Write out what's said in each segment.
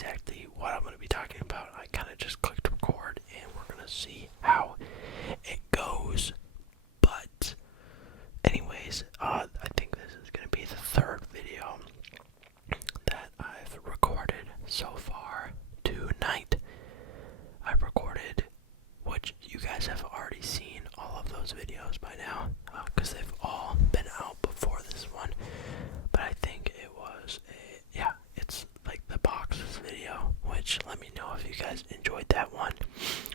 exactly what I'm going to be talking about. I kind of just clicked record and we're going to see how it goes. But anyways, I think this is going to be the third video that I've recorded so far tonight. I've recorded, which you guys have already seen all of those videos by now, because they've all been out before this one. But I think it was it's like the boxes video, which let me know if you guys enjoyed that one,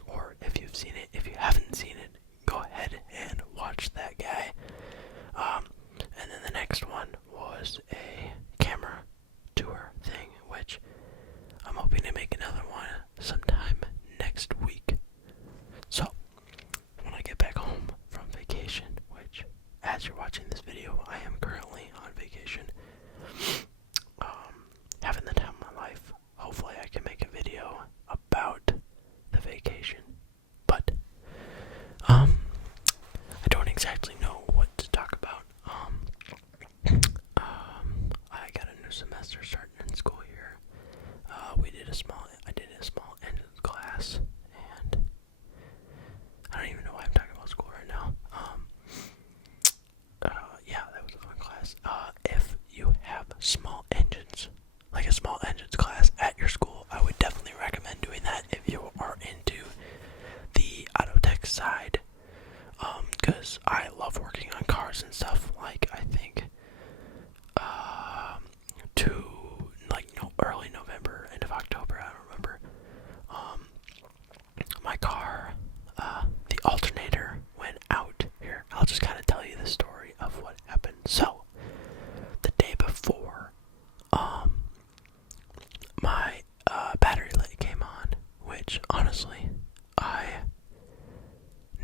or if you've seen it. If you haven't seen it, go ahead and watch that guy. And then the next one was a camera tour thing, which I'm hoping to make another one sometime next week. So, when I get back home from vacation, which, as you're watching this video, I am currently on vacation, having the time of my life, hopefully I can make a video about the vacation. But, I don't exactly know what to talk about. I got a new semester starting in school here. I did a small entrance class, and I don't even know why I'm talking about school right now. Yeah, that was a fun class. If you have small engines, like a small engines class at your school, I would definitely recommend doing that if you are into the auto tech side. Because I love working on cars and stuff. Like, I think, to, like, early November, end of October, I don't remember, my car, the alternator went out. Here, I'll just kind of tell you the story of what happened. So, the day before, my, battery light came on, which, honestly, I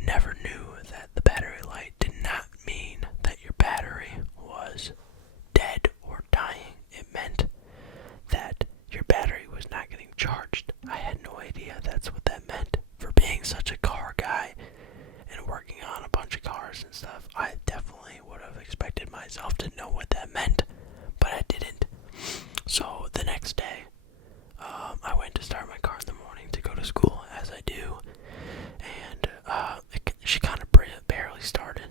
never knew that the battery light did not mean that your battery was dead or dying. It meant that your battery was not getting charged. I had no idea that's what that meant. For being such a car guy and working on a bunch of cars and stuff, I definitely would have expected myself to know what that meant, but I didn't. So the next day, I went to start my car in the morning to go to school, as I do, and she kind of barely started.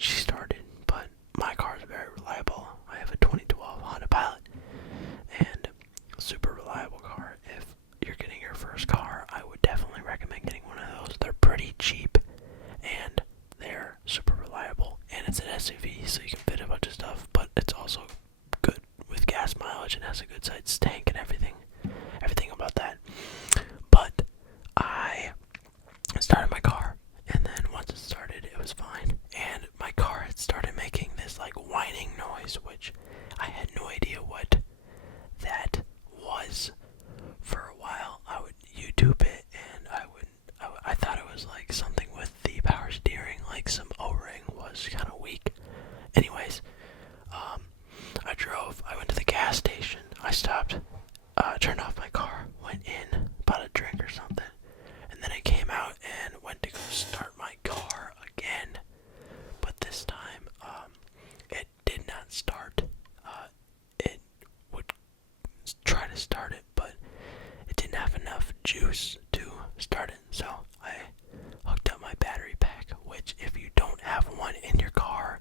She started, but my car is very reliable. I have a 2012 Honda Pilot, and a super reliable car. If you're getting your first car, I would definitely recommend getting one of those. They're pretty cheap, and they're super reliable, and it's an SUV, so you can fit a bunch of stuff, but it's also good with gas mileage and has a good sized tank and everything about that. But I started my car, and then once it started, it was fine, and my car had started making this like whining noise, which I had no idea what that was. For a while, I would YouTube it, and I thought it was like something with the power steering, like some O-ring was kind of weak. Anyways, I went to the gas station, I stopped, turned off my car, went in, bought a drink or something, and then I came out and went to go start my car again. But this time, it did not start. It would try to start it, but it didn't have enough juice to start it. So I hooked up my battery pack, which if you don't have one in your car,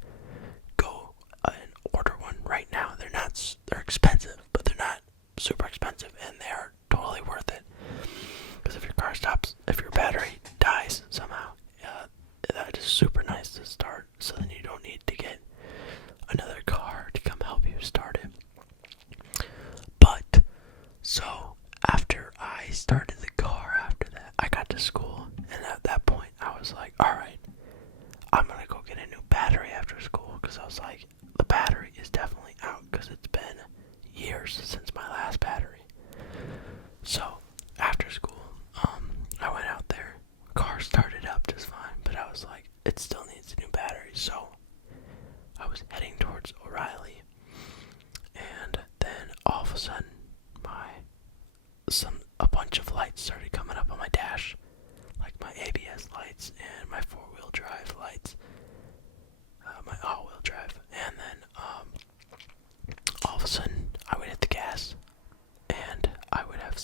go and order one right now. They're expensive, but they're not super expensive, and they're totally worth it. Because if your battery dies somehow, that is super nice to start, so then you don't need to get another car to come help you start it. But, so, after I started the car after that, I got to school, and at that point, I was like, alright, I'm gonna go get a new battery after school, because I was like, the battery is definitely out, because it's been years since my last battery. So, after school, I went out there, car started up just fine, but I was like, it still needs a new battery, so I was heading towards O'Reilly, and then all of a sudden, a bunch of lights started coming up on my dash, like my ABS lights and my four-wheel drive lights, my all-wheel drive, and then all of a sudden I would hit the gas, and I would have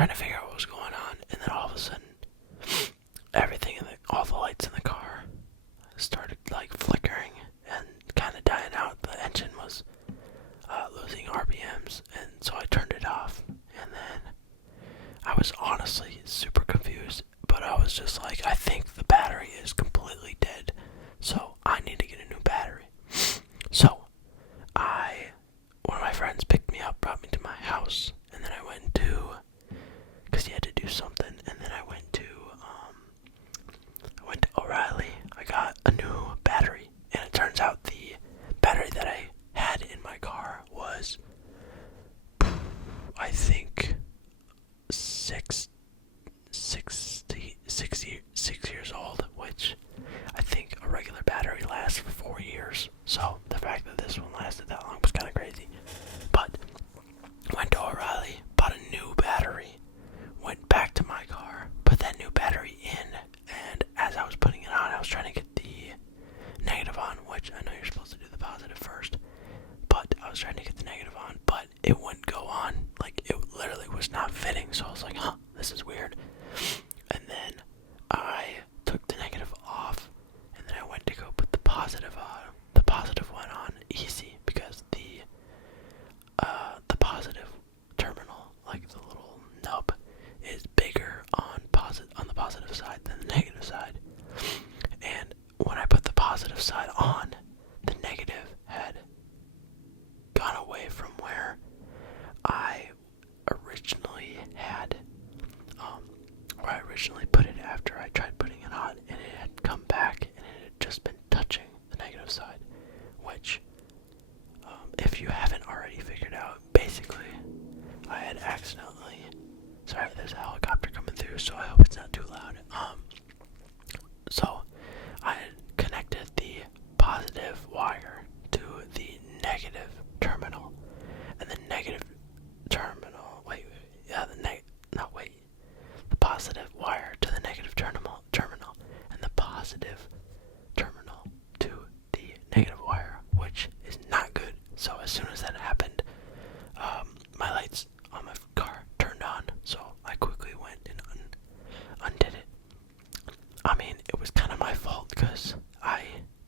trying to figure out what was going on, and then all of a sudden, all the lights in the car started like flickering and kind of dying out. The engine was losing RPMs, and so I turned it off, and then I was honestly super confused, but I was just like, I think the battery is completely dead, so I need to get a new battery. So one of my friends picked me up, brought me to my house, and then I went to, because he had to do something, and then I went to O'Reilly. I got a new battery, and it turns out the battery that I had in my car was, I think, 6 years old, which I think a regular battery lasts for 4 years. So the fact that this one lasted that long was kind of crazy. But went to O'Reilly, bought a new battery, went back to my car, put that new battery in, and as I was putting it on, I was trying to get the negative on, which I know you're supposed to do the positive first, but I was trying to get the negative on, but it wouldn't go on. Like, it literally was not fitting, so I was like, huh, this is weird. And then I took the negative off, and then I went to go put the positive on. The positive went on easy because the positive terminal, like the little nub, is bigger on the positive side than the negative side. And when I put the positive side on, the negative had gone away from where I originally had, where I originally put it after I tried putting it on, and it had come back, and it had just been touching the negative side, which, if you haven't already figured out, basically, I had accidentally, sorry, there's a helicopter coming through, so I hope it's not too loud, so I had connected the positive wire to the negative terminal, and the negative terminal, the positive wire to the negative terminal, and the positive terminal to the negative wire, which is not good. So as soon as that happened, my lights on my car turned on, so I quickly went and undid it. I mean, it was kind of my fault because I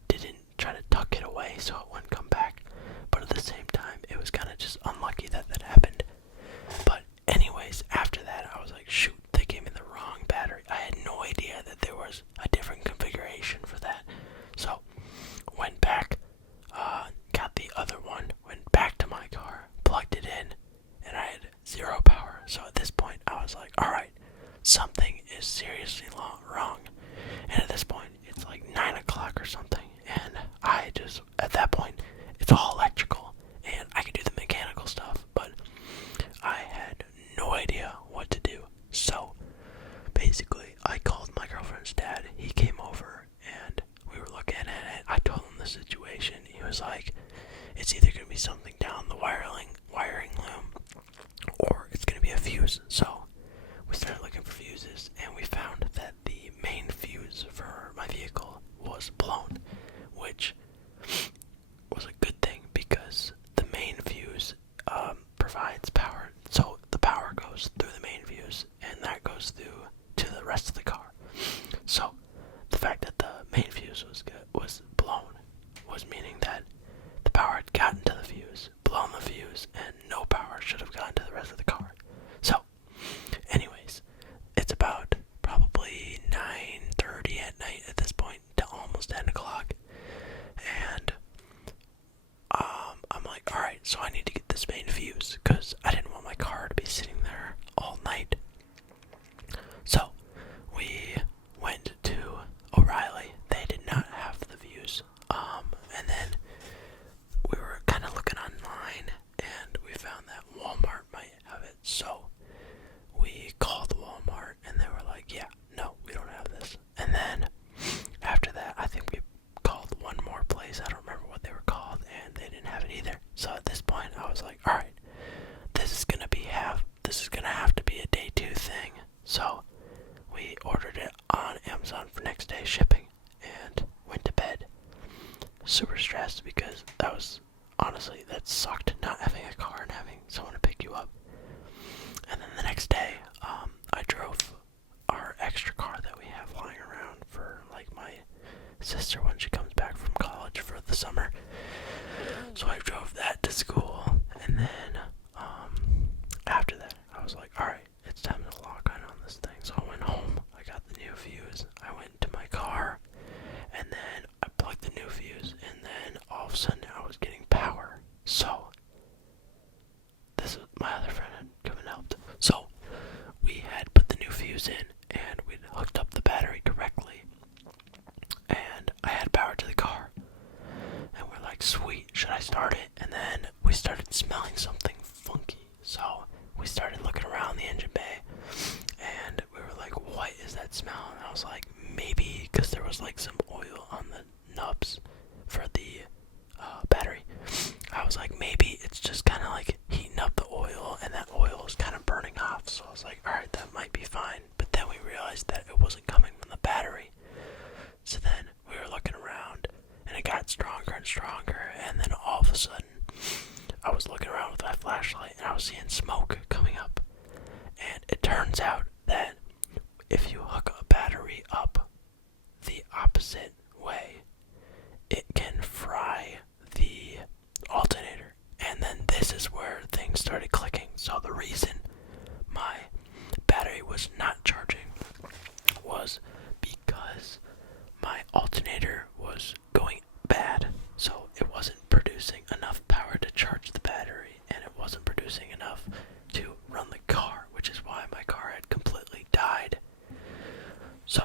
didn't try to tuck it away so it wouldn't come back, but at the same time, it was kind of just unlucky that that happened. But anyways, after that, I was like, shoot, they gave me the wrong battery. I had no idea that there was a different configuration for that. So, went back, got the other one, went back to my car, plugged it in, and I had zero power. So at this point, I was like, alright, something is seriously wrong. And at this point, it's like 9 o'clock or something, and at that point, it's all electrical, and I could do the mechanical stuff, but I had no idea what to do. So, basically, I called my girlfriend's dad. He came over, and we were looking at it. I told him the situation. He was like, it's either going to be something down the wiring loom, or it's going to be a fuse. So, we started looking for fuses, and we found that the main fuse for my vehicle was blown, which was a good thing because the main fuse provides power. So the power goes through the main fuse, and that goes through to the rest of the car. So the fact that the main fuse was blown was meaning that the power had gotten to the fuse, blown the fuse, and no power should have gotten to the rest of the car. So, anyways, it's about probably 9:30 at night at this point to almost 10 o'clock, and I'm like, alright, so I need to get this main fuse, because I didn't want my car to be sitting there all night. So, we went to O'Reilly. They did not have the fuse, and then we were kind of looking online, and we found that Walmart might have it. So we called Walmart, and they were like, yeah, no, we don't have this. And then after that, I think we called one more place. I don't remember what they were called, and they didn't have it either. So at this point, I was like, all right, this is gonna have to be a day 2 thing. So we ordered it on Amazon for next day shipping, and went to bed super stressed because that sucked, not having a car and having someone to pick you up. And then the next day, fuse in, and we'd hooked up the battery correctly, and I had power to the car. And we're like, sweet, should I start it? And then we started smelling something funky. So we started looking around the engine bay, and we were like, what is that smell? And I was like, maybe because there was like some oil on the nubs for the battery. I was like, maybe it's just kind of like heating up the oil, and that oil is kind of burning off. So I was like, alright, that might be fine. But then we realized that it wasn't coming from the battery. So then we were looking around, and it got stronger and stronger, and then all of a sudden, I was looking around with my flashlight, and I was seeing smoke coming up. And it turns out that if you hook a battery up the opposite way, it can fry the alternator. And then this is where things started clicking. So the reason my battery was not charging was because my alternator was going bad. So it wasn't producing enough power to charge the battery, and it wasn't producing enough to run the car, which is why my car had completely died. So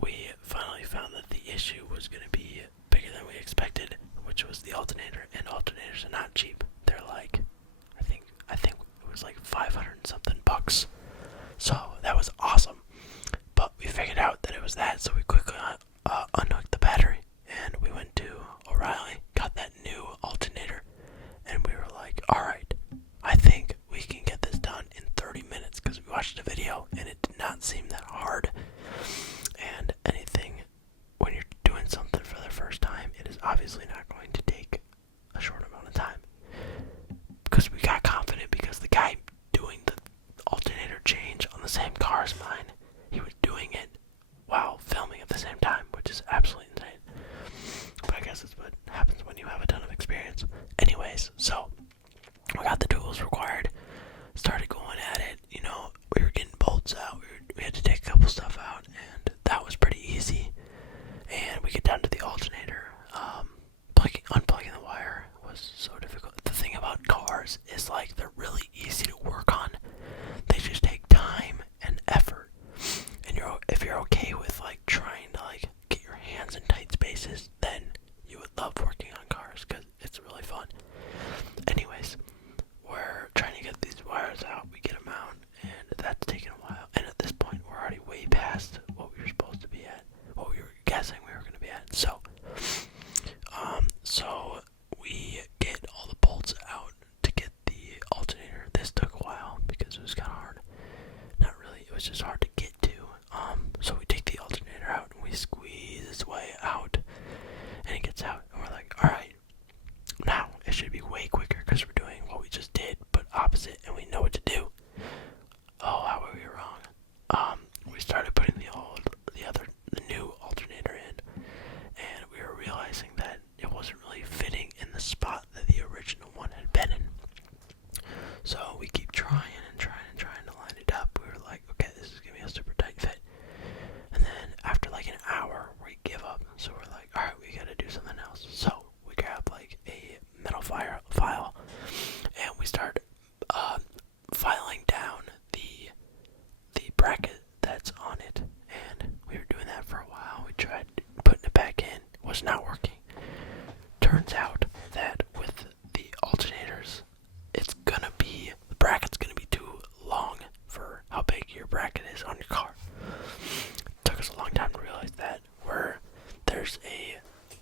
we finally found that the issue was going to be bigger than we expected, which was the alternator. And alternators are not cheap. They're like, I think it was like 500 something bucks. So that was awesome. But we figured out that it was that, so we quickly unhooked the battery, and we went to O'Reilly, got that new alternator, and we were like, alright, I think we can get this done in 30 minutes, because we watched a video, and it did not seem that hard. And anything, when you're doing something for the first time, it is obviously not going to take a short amount of time. Because we got confident, because the guy doing the alternator change on the same car as mine, he was doing it while filming at the same time, which is absolutely insane. But I guess that's what happens when you have a ton of experience. Anyways, so we got the tools required, started going at it. We were getting bolts out, we had to take a couple stuff out, and that was pretty easy. And we get down to the alternator. Unplugging the wire was so difficult. The thing about cars is like they're really easy to work on. They just take time and effort. And if you're okay with like trying to like get your hands in tight spaces, then you would love working on cars because it's really fun. Anyways, we're trying to get these wires out. We get them out, and that's taking a while. And at this point, we're already way past what we were supposed to be at, what we were guessing we were going to be at. So we get all the bolts out to get the alternator. This took a while because it was kind of hard. Not really, it was just hard to get to. So we take the alternator out and we squeeze its way out, and it gets out, and we're like, alright, now it should be way quicker because we're doing what we just did, but opposite, and we know what to do. Oh, how were we wrong? We started putting the new alternator in, and we were realizing that it wasn't really fitting in the spot that the original one had been in. So we keep trying to line it up. We were like, okay, this is gonna be a super tight fit. And then after like an hour, we give up. So we're like, alright, we gotta do something else. So we grab like a metal file, and we start filing down the bracket that's on it. And we were doing that for a while. We tried putting it back in. It was not working. Turns out that with the alternators, the bracket's gonna be too long for how big your bracket is on your car. It took us a long time to realize that.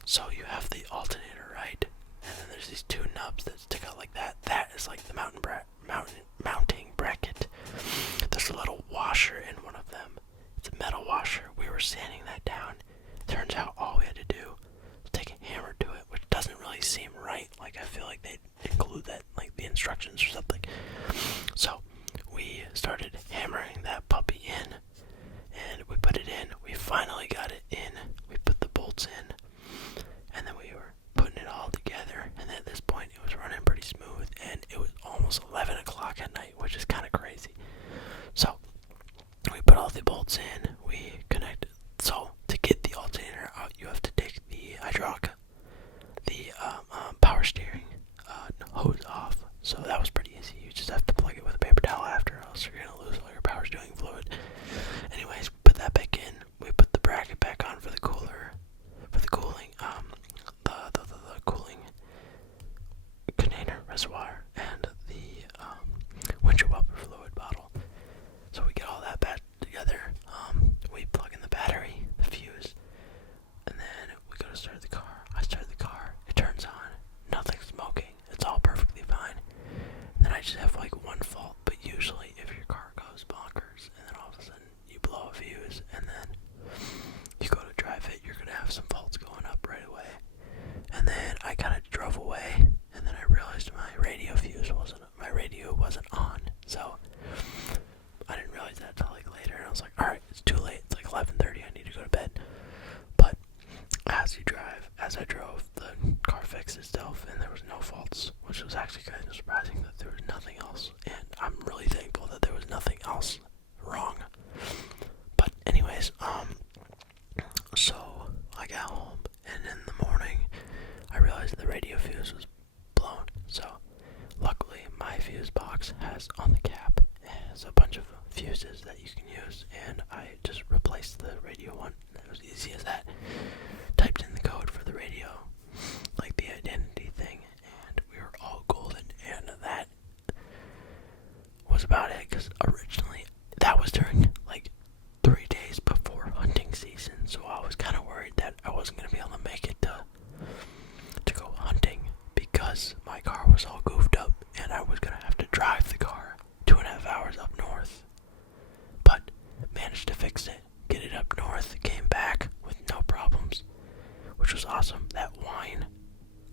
So you have the alternator, right? And then there's these two nubs that stick out like that. That is like the mounting bracket. There's a little washer in one of them. It's a metal washer. We were sanding that down. Turns out all we had to do was take a hammer to it, which doesn't really seem right. Like, I feel like they'd include that, like, the instructions or something. So we started hammering that puppy in, and we put it in. We finally got it in. We put the bolts in, and then we were putting it all together. And then at this point, it was running pretty smooth, and it was almost 11 o'clock at night, which is kind of crazy. So we put all the bolts in. We connected. So to get the alternator out, you have to take the hydraulic, the power steering hose off. So that was pretty easy. You just have to plug it with a paper towel after, else you're gonna lose all your power steering has a bunch of fuses that you can use, and I just replaced the radio one. It was easy as that. Typed in the code for the radio, like the identity thing, and we were all golden, and that was about it, because originally that was during like 3 days before hunting season, so I was kind of worried that I wasn't going to be able to make it to go hunting, because my car was all goofed up, and I was going to have to drive the car 2.5 hours up north, but managed to fix it, get it up north, came back with no problems, which was awesome. That whine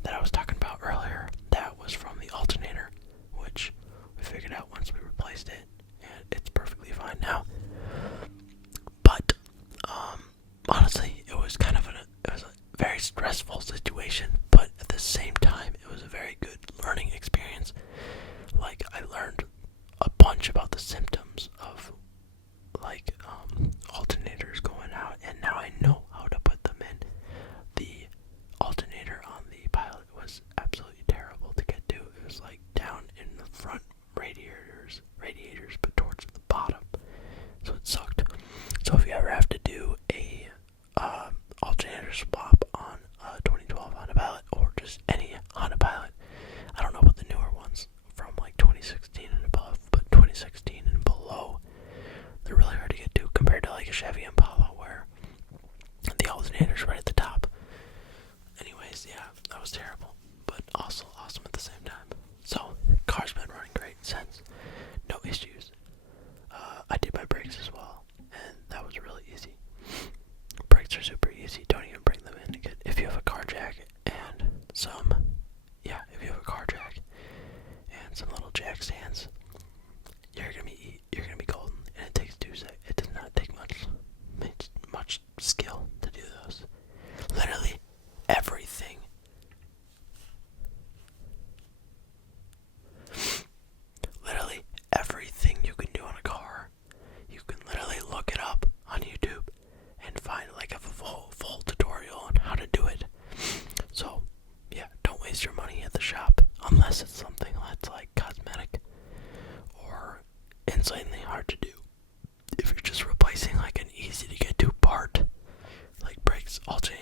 that I was talking about earlier, that was from the alternator, which we figured out once we replaced it, and it's perfectly fine now. But honestly, it was kind of it was a very stressful situation, but at the same time, it was a very good learning experience. Like, I learned a bunch about the symptoms of like alternators going out, and now I know how to put them in. The alternator on the Pilot was absolutely terrible to get to. It was like down in the front radiators, but towards the bottom, so it sucked. So if you ever have to do a alternator swap on a 2012 Honda Pilot, or just any Honda Pilot, I don't know about the newer ones from like 2016 and above, but 2016 and below, they're really hard to get to compared to like a Chevy Impala, where the alternator's right at the top. Anyways, yeah, that was terrible, but also awesome at the same time. So, car's been running great since. No issues. I did my brakes as well, and that was really easy. Brakes are super easy. Don't even bring them in to get, if you have a car jack and if you have a car jack and some little jack stands, you're gonna be golden. And it takes 2 seconds. It does not take much skill to do those. Literally everything. Literally everything you can do on a car, you can literally look it up on YouTube and find like a full tutorial on how to do it. So yeah, don't waste your money at the shop unless it's something that's like cosmetic or insanely hard to do. If you're just replacing like an easy to get to part, like brakes, alternators,